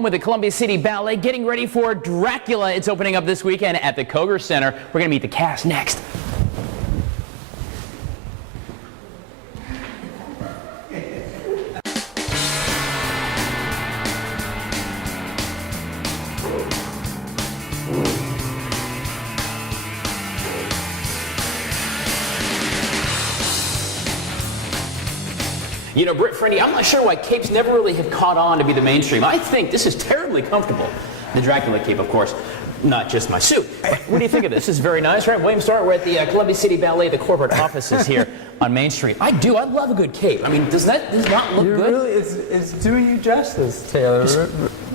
With the Columbia City Ballet getting ready for Dracula. It's opening up this weekend at the Koger Center. We're going to meet the cast next. You know, Britt, Freddie, I'm not sure why capes never really have caught on to be the mainstream. I think this is terribly comfortable. The Dracula cape, of course, not just my suit. What do you think of this? This is very nice, right? William Starr, we're at the Columbia City Ballet, the corporate offices here on Main Street. I do. I love a good cape. I mean, does not look good? Really, it's doing you justice, Taylor.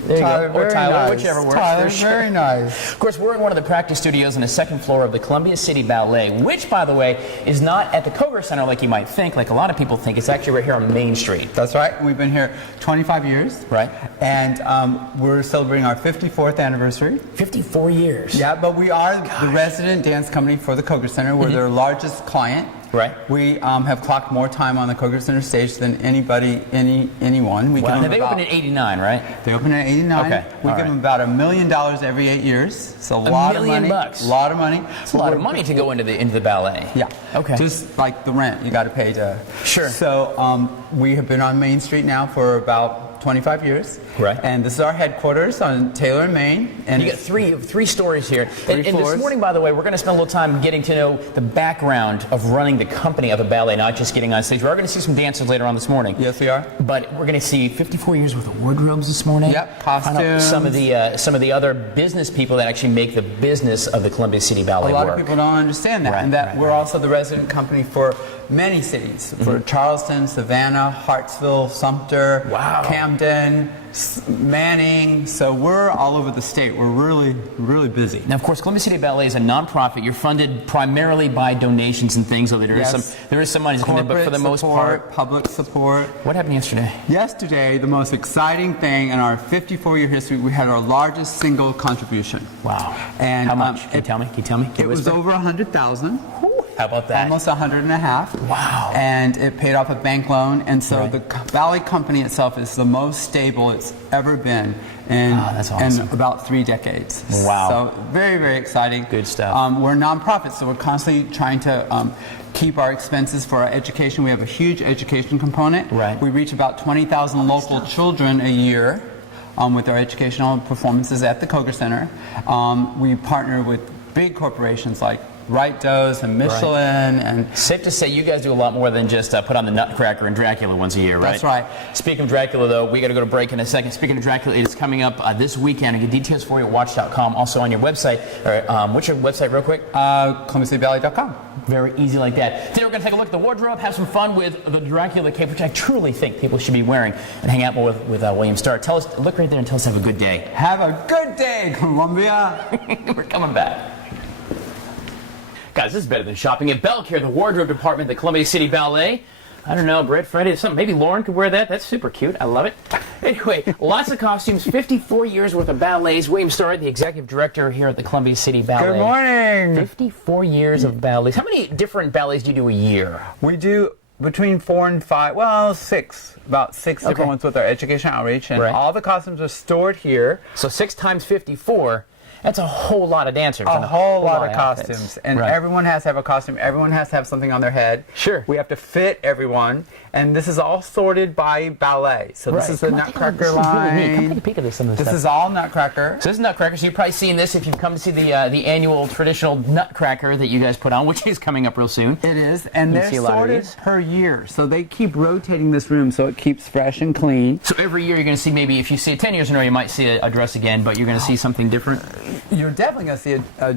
There you Tyler, go. Or Tyler, nice. whichever works. Tyler, sure. very nice. Of course, we're in one of the practice studios on the second floor of the Columbia City Ballet, which, by the way, is not at the Koger Center like you might think, like a lot of people think. It's actually right here on Main Street. That's right. We've been here 25 years. Right. And we're celebrating our 54th anniversary. 54 years. Yeah, but we are the resident dance company for the Koger Center. We're their largest client. Right. We have clocked more time on the Koger Center stage than anyone. We Wow. Now, they opened in '89, right? They opened in '89. Okay. We give them about $1 million every 8 years. It's a lot of money. $1 million. A lot of money. It's a lot of money to go into the ballet. Yeah. Okay. Just like the rent you got to pay to. Sure. So we have been on Main Street now for about 25 years. Right. And this is our headquarters on Taylor and Main. And you got three stories here. And floors. this morning, by the way, we're going to spend a little time getting to know the background of running the company of a ballet, not just getting on stage. We are going to see some dancers later on this morning. Yes, we are. But we're going to see 54 years worth of wardrobes this morning. Yep, costumes. Some of the other business people that actually make the business of the Columbia City Ballet A lot work. of people don't understand that, Right, and that right, we're right. also the resident company for many cities, for Charleston, Savannah, Hartsville, Sumter, Wow. Camden, Manning. So we're all over the state. We're really, really busy. Now, of course, Columbia City Ballet is a nonprofit. You're funded primarily by donations and things, although there is some money in there, but for the most part, public support. what happened yesterday? Yesterday, the most exciting thing in our 54-year history, we had our largest single contribution. Wow. And how much? Can you tell me? Can you tell me? It was over 100,000. How about that? Almost 150. Wow. And it paid off a bank loan, and so Right. the ballet company itself is the most stable it's ever been in, that's awesome. in about 3 decades. Wow. So very, very exciting. Good stuff. We're a nonprofit, so we're constantly trying to keep our expenses for our education. We have a huge education component. Right. We reach about 20,000 local children a year with our educational performances at the Koger Center. We partner with big corporations like Right Doughs and Michelin and Safe to say you guys do a lot more than just put on the Nutcracker and Dracula once a year, right? That's right. Speaking of Dracula, though, we got to go to break in a second. Speaking of Dracula, it is coming up this weekend. I get details for you at watch.com, also on your website. What's your website, real quick? ColumbiaCityBallet.com. Very easy like that. Today we're going to take a look at the wardrobe, have some fun with the Dracula cape, which I truly think people should be wearing, and hang out more with William Starr. Tell us, look right there and tell us have a good day. Have a good day, Columbia. We're coming back. Guys, this is better than shopping at Belcare, the wardrobe department at the Columbia City Ballet. I don't know, Britt, Freddie, something. Maybe Lauren could wear that. That's super cute. I love it. Anyway, lots of costumes, 54 years worth of ballets. William Starr, the executive director here at the Columbia City Ballet. Good morning. 54 years of ballets. How many different ballets do you do a year? We do between 4 and 5, well, 6. About 6 different ones with our education outreach, and all the costumes are stored here. So 6 times 54. That's a whole lot of dancers. A whole lot of outfits. costumes. And Right. everyone has to have a costume. Everyone has to have something on their head. Sure. We have to fit everyone. And this is all sorted by ballet. So this is the Come on, take a look. Nutcracker This is really neat. Come line. take a peek at this. Some of this This stuff. is all Nutcracker. So this is Nutcracker. So you've probably seen this if you've come to see the annual traditional Nutcracker that you guys put on, which is coming up real soon. It is, and You they're see a lot of sorted these? per year. So they keep rotating this room so it keeps fresh and clean. So every year you're going to see, maybe if you see it 10 years in a row, you might see a dress again, but you're going to see something different. You're definitely going to see a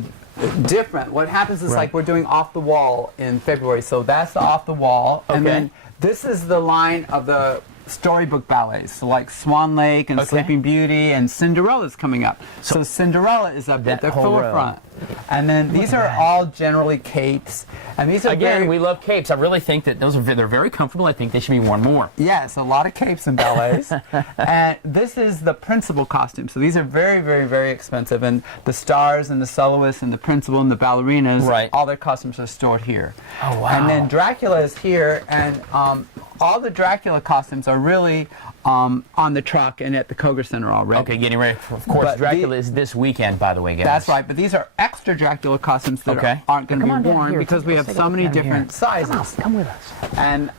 different. What happens is like we're doing Off the Wall in February, so that's the Off the Wall. And Okay. then this is the line of the storybook ballets, so like Swan Lake and Sleeping Beauty, and Cinderella's coming up. So Cinderella is up at the whole row. forefront. And then these are all generally capes, and these are Again, we love capes. I really think that they're very comfortable. I think they should be worn more. Yes, a lot of capes and ballets. And this is the principal costume. So these are very, very, very expensive. And the stars and the soloists and the principal and the ballerinas, all their costumes are stored here. Oh, wow. And then Dracula is here, and all the Dracula costumes are really on the truck and at the Koger Center already. Okay, getting ready. Of course, But Dracula is this weekend, by the way, guys. That's right, but these are extra Dracula costumes that aren't going to be worn because we have so many different sizes. Come with us. And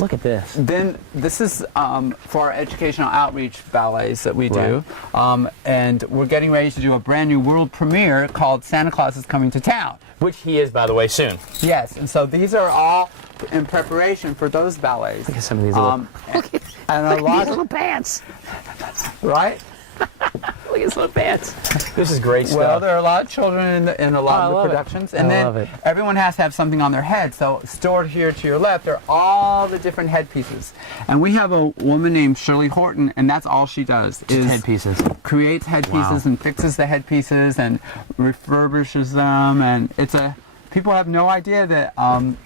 Look at this. then this is for our educational outreach ballets that we do. And we're getting ready to do a brand new world premiere called Santa Claus is Coming to Town. Which he is, by the way, soon. Yes, and so these are all in preparation for those ballets. Look at some of these little... And a lot, little pants. right? Look at his little pants. This is great stuff. Well, there are a lot of children in a lot of the productions, and then everyone has to have something on their head. So stored here to your left are all the different headpieces, and we have a woman named Shirley Horton, and that's all she does is headpieces. Creates headpieces and fixes the headpieces and refurbishes them, and people have no idea that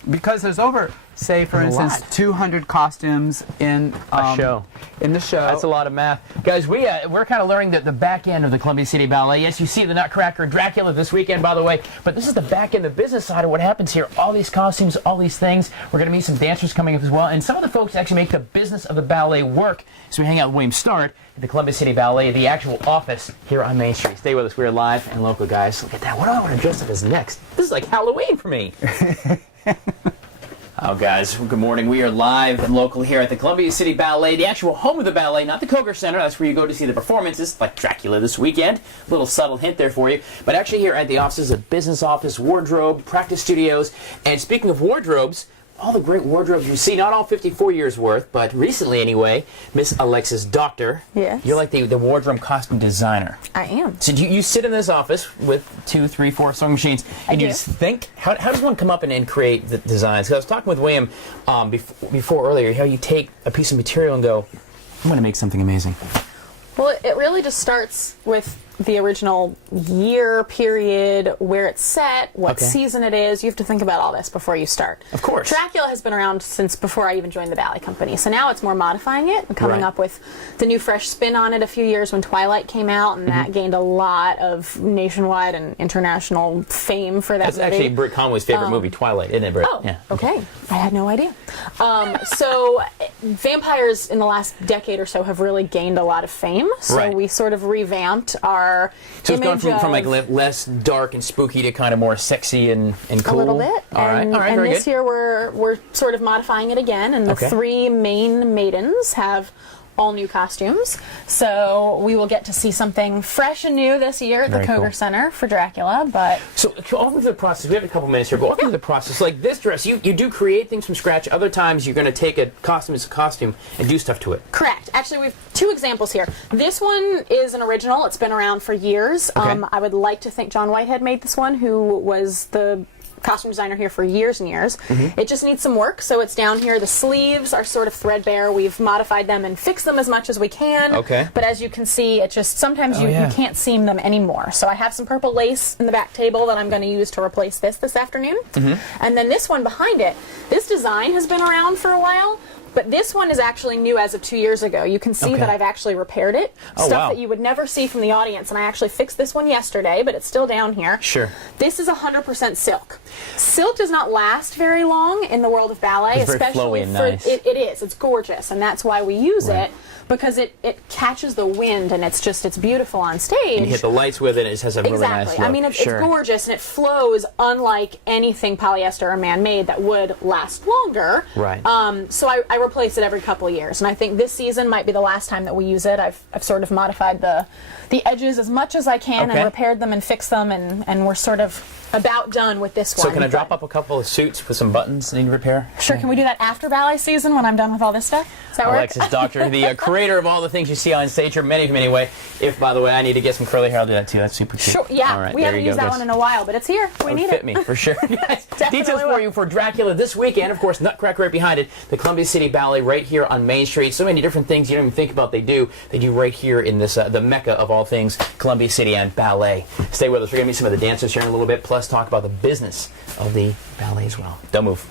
because there's over, say, for instance, 200 costumes in a show. In the show. That's a lot of math. Guys, we're kind of learning the back end of the Columbia City Ballet. Yes, you see the Nutcracker Dracula this weekend, by the way, but this is the back end, the business side of what happens here. All these costumes, all these things. We're going to meet some dancers coming up as well, and some of the folks actually make the business of the ballet work. So we hang out with William Start at the Columbia City Ballet, the actual office here on Main Street. Stay with us. We're live and local, guys. Look at that. What do I want to dress up as next? This is like Halloween for me. Oh, guys, good morning. We are live and local here at the Columbia City Ballet, the actual home of the ballet, not the Koger Center. That's where you go to see the performances, like Dracula this weekend. A little subtle hint there for you. But actually here at the offices, a business office, wardrobe, practice studios. And speaking of wardrobes, all the great wardrobes you see, not all 54 years worth, but recently anyway, Miss Alexis Doctor. Yes. You're like the wardrobe costume designer. I am. So you sit in this office with 2, 3, 4 sewing machines, and you just think, how does one come up and create the designs? Because I was talking with William before earlier, how you take a piece of material and go, I'm going to make something amazing. Well, it really just starts with the original year, period, where it's set, what season it is. You have to think about all this before you start. Of course. Dracula has been around since before I even joined the ballet company. So now it's more modifying it and coming up with the new fresh spin on it a few years when Twilight came out, and that gained a lot of nationwide and international fame for that That's movie. actually Britt Conway's favorite movie, Twilight, isn't it, Britt? Oh, yeah. Okay. I had no idea. So vampires in the last decade or so have really gained a lot of fame. So we sort of revamped our So it's image gone from like less dark and spooky to kind of more sexy and cool? A little bit. All right, and very this good. year we're sort of modifying it again, and the 3 main maidens have all new costumes. So we will get to see something fresh and new this year at the Koger Center for Dracula. But so all through the process, we have a couple minutes here, but all through the process, like this dress, you do create things from scratch. Other times you're going to take a costume as a costume and do stuff to it. Correct. Actually, we have 2 examples here. This one is an original. It's been around for years. I would like to think John Whitehead made this one, who was the costume designer here for years and years. It just needs some work, so it's down here. The sleeves are sort of threadbare. We've modified them and fixed them as much as we can. But as you can see, it just sometimes you can't seam them anymore. So I have some purple lace in the back table that I'm going to use to replace this afternoon. And then this one behind it, this design has been around for a while. But this one is actually new as of 2 years ago. You can see that I've actually repaired it. Stuff that you would never see from the audience. And I actually fixed this one yesterday, but it's still down here. Sure. This is 100% silk. Silk does not last very long in the world of ballet. It's very flowy and nice. It is. It's gorgeous. And that's why we use it. Because it catches the wind, and it's beautiful on stage. And you hit the lights with it, it has a really nice look. I mean, it's gorgeous, and it flows unlike anything polyester or man-made that would last longer. So I replace it every couple of years, and I think this season might be the last time that we use it. I've sort of modified the edges as much as I can and repaired them and fixed them, and we're sort of about done with this one. So can I drop up a couple of suits with some buttons that need repair? Sure. Can we do that after ballet season when I'm done with all this stuff? Does that work? Alexis Doctor, the creator of all the things you see on stage, or many of them anyway. If, by the way, I need to get some curly hair, I'll do that too. That's super cute. Sure. Yeah. All right, we haven't used that one in a while, but it's here. We need fit it. me for sure. Definitely Details for you for Dracula this weekend. Of course, Nutcracker right behind it. The Columbia City Ballet right here on Main Street. So many different things you don't even think about. They do right here in this the mecca of all things, Columbia City and ballet. Stay with us. We're going to meet some of the dancers here in a little bit, plus talk about the business of the ballet as well. Don't move.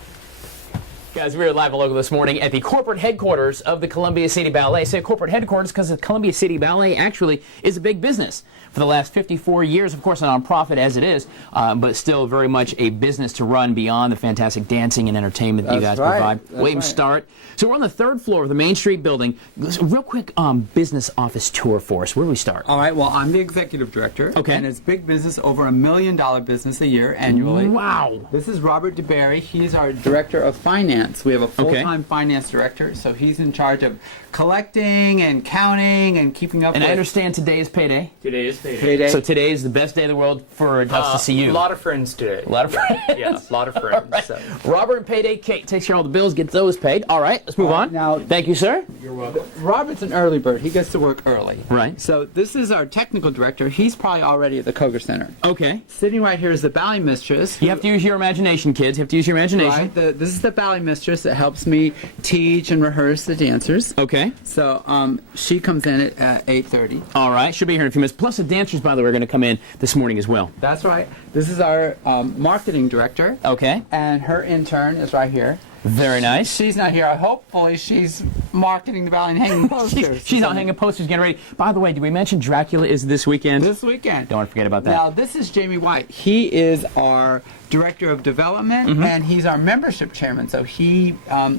Guys, we are live and local this morning at the corporate headquarters of the Columbia City Ballet. I say corporate headquarters because the Columbia City Ballet actually is a big business. For the last 54 years, of course, a nonprofit as it is, but still very much a business to run beyond the fantastic dancing and entertainment that you guys provide. William Start. So we're on the third floor of the Main Street building. Real quick business office tour for us. Where do we start? All right, well, I'm the executive director. Okay. And it's big business, over $1 million business a year annually. Wow. This is Robert DeBerry. He's our director of finance. We have a full-time finance director, so he's in charge of collecting and counting and keeping up And with... I understand today is payday. Today is payday. Payday. So today is the best day of the world for us to see you. A lot of friends today. A lot of friends. Yeah, a lot of friends. Right. So. Robert and Payday Kate takes care of all the bills, gets those paid. All right, let's move on. now- Thank you, sir. You're welcome. Robert's an early bird. He gets to work early. Right. So this is our technical director. He's probably already at the Koger Center. Okay. Sitting right here is the ballet mistress. You have to use your imagination, kids. You have to use your imagination. Right. This is the ballet mistress that helps me teach and rehearse the dancers. Okay. So she comes in at 8:30. All right. She'll be here in a few minutes. Plus, the dancers, by the way, are going to come in this morning as well. That's right. This is our marketing director. Okay. And her intern is right here. Very nice. She's not here. Hopefully she's marketing the ballet and hanging posters. She's out hanging posters, getting ready. By the way, did we mention Dracula is this weekend? This weekend. Don't forget about that. Now, this is Jamie White. He is our director of development, and he's our membership chairman. So he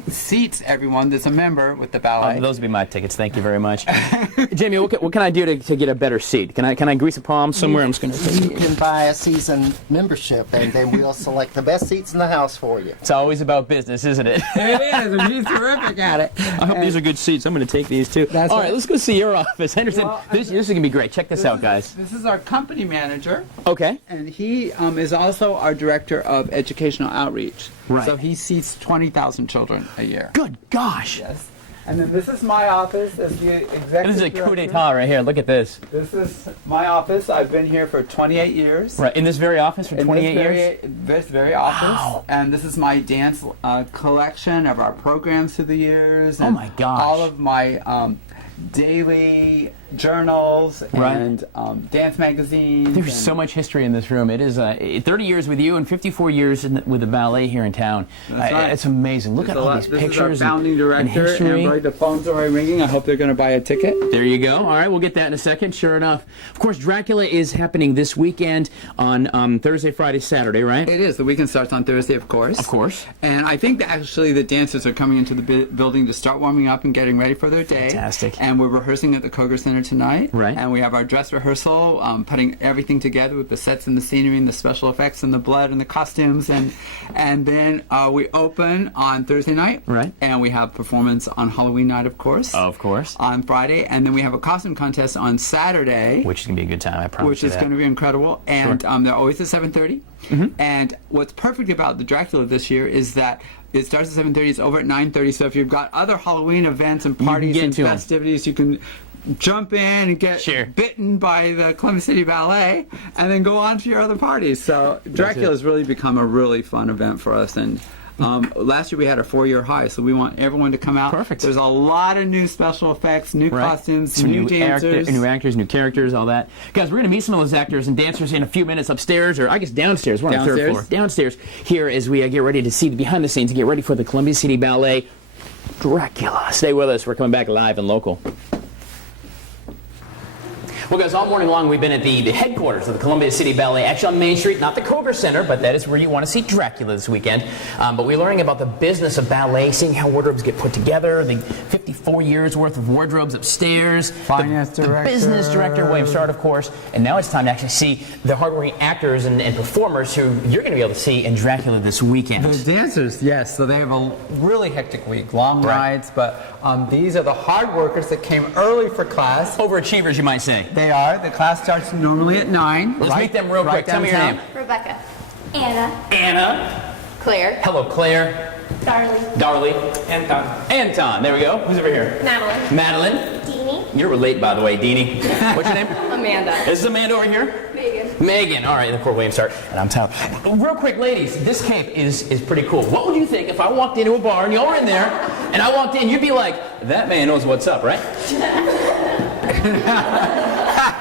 seats everyone that's a member with the ballet. Those would be my tickets. Thank you very much. Jamie, what can I do to get a better seat? Can I grease a palm somewhere? I'm just going to. You can buy a season membership, and then we'll select the best seats in the house for you. It's always about business, isn't it? It is, and he's terrific at it. I hope these are good seats. I'm going to take these too. That's All right. right, let's go see your office. Henderson, Well, this is going to be great. Check this out, guys. This is our company manager, Okay. and he is also our director of educational outreach. Right. So he seats 20,000 children a year. Good gosh. Yes. And then this is my office as the executive This is a coup director. d'etat right here. Look at this. This is my office. I've been here for 28 years. Right, in this very office for In 28 this years? This very office. Wow. And this is my dance collection of our programs through the years. Oh And my gosh. all of my daily journals Right. and dance magazines. There's and- so much history in this room. It is 30 years with you and 54 years with the ballet here in town. That's right. It's amazing. Look There's at a all lot- these this pictures is our founding and director, history. and right, the phones are already ringing. I hope they're going to buy a ticket. There you go. All right, we'll get that in a second. Sure enough. Of course, Dracula is happening this weekend on Thursday, Friday, Saturday, right? It is. The weekend starts on Thursday, of course. Of course. And I think that actually the dancers are coming into the building to start warming up and getting ready for their day. Fantastic. And we're rehearsing at the Koger Center tonight. Right. And we have our dress rehearsal, putting everything together with the sets and the scenery and the special effects and the blood and the costumes. And then we open on Thursday night. Right. And we have performance on Halloween night, of course. Of course. On Friday. And then we have a costume contest on Saturday. Which is going to be a good time, I promise Which you is that. going to be incredible. And they're always at 7:30. And what's perfect about the Dracula this year is that it starts at 7:30. It's over at 9:30. So if you've got other Halloween events and parties get and to 'em. festivities, you can jump in and get Sure. bitten by the Columbia City Ballet and then go on to your other parties. So Dracula has really become a really fun event for us. And last year we had a 4-year high, so we want everyone to come out. Perfect. There's a lot of new special effects, new Right. costumes, Some new dancers. new actors, new characters, all that. Guys, we're going to meet some of those actors and dancers in a few minutes upstairs, or I guess downstairs. We're on the third Downstairs? floor. Downstairs here as we get ready to see the behind the scenes and get ready for the Columbia City Ballet Dracula. Stay with us. We're coming back live and local. Well, guys, all morning long we've been at the headquarters of the Columbia City Ballet, actually on Main Street, not the Koger Center, but that is where you want to see Dracula this weekend. But we're learning about the business of ballet, seeing how wardrobes get put together, the 54 years worth of wardrobes upstairs, Finance the director. business director, William Start, of course, and now it's time to actually see the hardworking actors and performers who you're going to be able to see in Dracula this weekend. The dancers, yes. So they have a really hectic week, long Right. rides, but these are the hard workers that came early for class. Overachievers, you might say. They are. The class starts normally at 9. Let's meet them real quick. Tell me your downtown. name. Rebecca. Anna. Anna. Claire. Hello, Claire. Darlie. Darlie. Anton. Anton. There we go. Who's over here? Madeline. Madeline. Deanie. You're late, by the way, Deanie. What's your name? Amanda. This is Amanda over here. Megan. Megan. All right, the court William Start. And I'm telling. Real quick, ladies, this cape is pretty cool. What would you think if I walked into a bar and y'all were in there, and I walked in, you'd be like, that man knows what's up, right?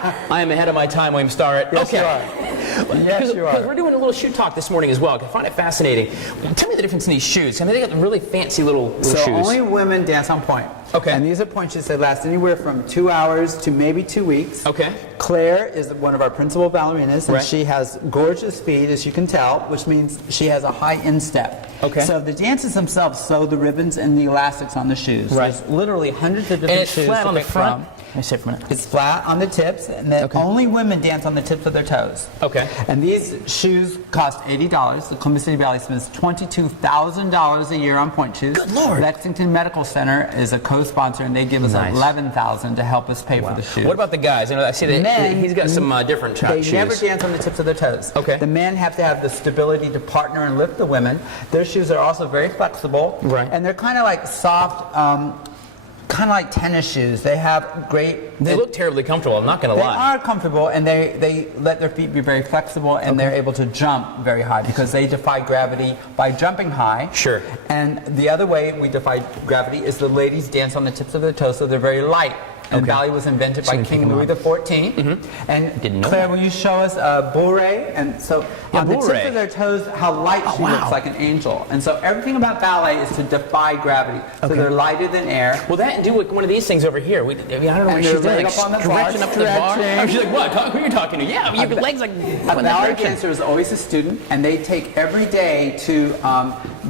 I am ahead of my time, William Starrett. Yes, you are. Yes, you Because are. we're doing a little shoe talk this morning as well. I find it fascinating. Tell me the difference in these shoes. I mean, they got really fancy little So shoes. only women dance on point. Okay. And these are point shoes that last anywhere from 2 hours to maybe 2 weeks. Okay. Claire is one of our principal ballerinas, and Right. she has gorgeous feet, as you can tell, which means she has a high instep. Okay. So the dancers themselves sew the ribbons and the elastics on the shoes. Right. There's literally hundreds of different And it's shoes flat to on the pick front. from. Let me sit for a minute. It's flat on the tips, and then Okay. only women dance on the tips of their toes. Okay. And these shoes cost $80. The Columbia City Ballet spends $22,000 a year on point shoes. Good Lord. Lexington Medical Center is a co-sponsor, and they give us Nice. $11,000 to help us pay for the shoes. What about the guys? I see that Men, he's got some different They shoes. never dance on the tips of their toes. Okay. The men have to have the stability to partner and lift the women. Their shoes are also very flexible. Right. And they're kind of like soft, kind of like tennis shoes. They have great... They look terribly comfortable, I'm not going to They lie. are comfortable, and they let their feet be very flexible, and they're able to jump very high because they defy gravity by jumping high. Sure. And the other way we defy gravity is the ladies dance on the tips of their toes, so they're very light. And Okay. ballet was invented So by we pick King them Louis up. XIV. And Didn't know Claire, that. will you show us bourrée? And so Yeah, on the bourrée. tips of their toes, how light she wow. looks, like an angel. And so everything about ballet is to defy gravity. So they're lighter than air. Well, that and do like one of these things over here. I don't know what And she's they're doing. laid Like up on the bar, stretching up to the bar. stretching. She's like, what? Who are you talking to? Yeah, your legs like A going that ballet direction. dancer is always a student, and they take every day to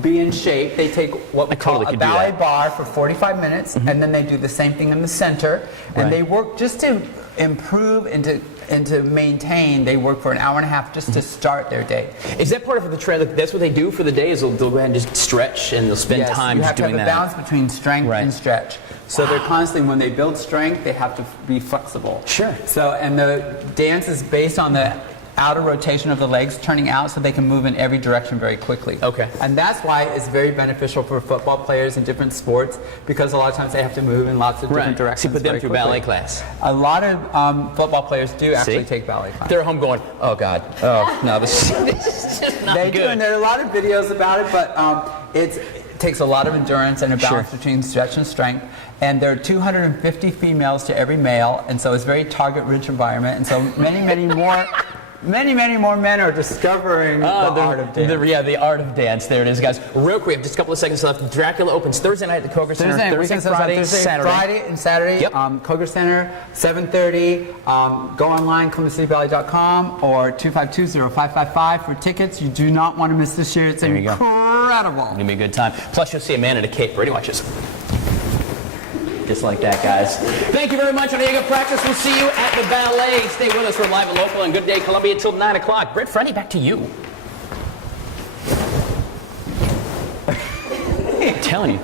be in shape. They take what we I totally call a could do ballet that. bar for 45 minutes, and then they do the same thing in the center. And Right. they work just to improve and to maintain. They work for an hour and a half just to start their day. Is that part of the trend? Like, that's what they do for the day. Is they'll go ahead and just stretch and they'll spend Yes, time you just have to doing have a that. balance between strength Right. and stretch. So they're constantly, when they build strength, they have to be flexible. Sure. So, and the dance is based on the outer rotation of the legs turning out so they can move in every direction very quickly. Okay. And that's why it's very beneficial for football players in different sports, because a lot of times they have to move in lots of different So directions. you put them very through quickly. ballet class. A lot of football players do actually See? take ballet class. They're home going, oh God, oh no, this is just not They good. do, and there are a lot of videos about it, but it takes a lot of endurance and a balance Sure. between stretch and strength. And there are 250 females to every male, and so it's a very target-rich environment. And so many more men are discovering the art of dance. The art of dance. There it is, guys. Real quick, we have just a couple of seconds left. Dracula opens Thursday night at the Kroger Center. Thursday, Friday, and Saturday. Yep. Kroger Center, 7:30. Go online, ColumbiaCityBallet.com, or 252-0555 for tickets. You do not want to miss this year. It's There you go. incredible. It's gonna be a good time. Plus, you'll see a man in a cape. Ready? Watch this. Just like that, guys. Thank you very much. On Good practice. We'll see you at the ballet. Stay with us. We're live and local on Good Day Columbia until 9 o'clock. Britt, Freddie, back to you. I'm telling you.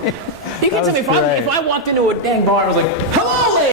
You can tell me if I walked into a dang bar and was like, hello, ladies.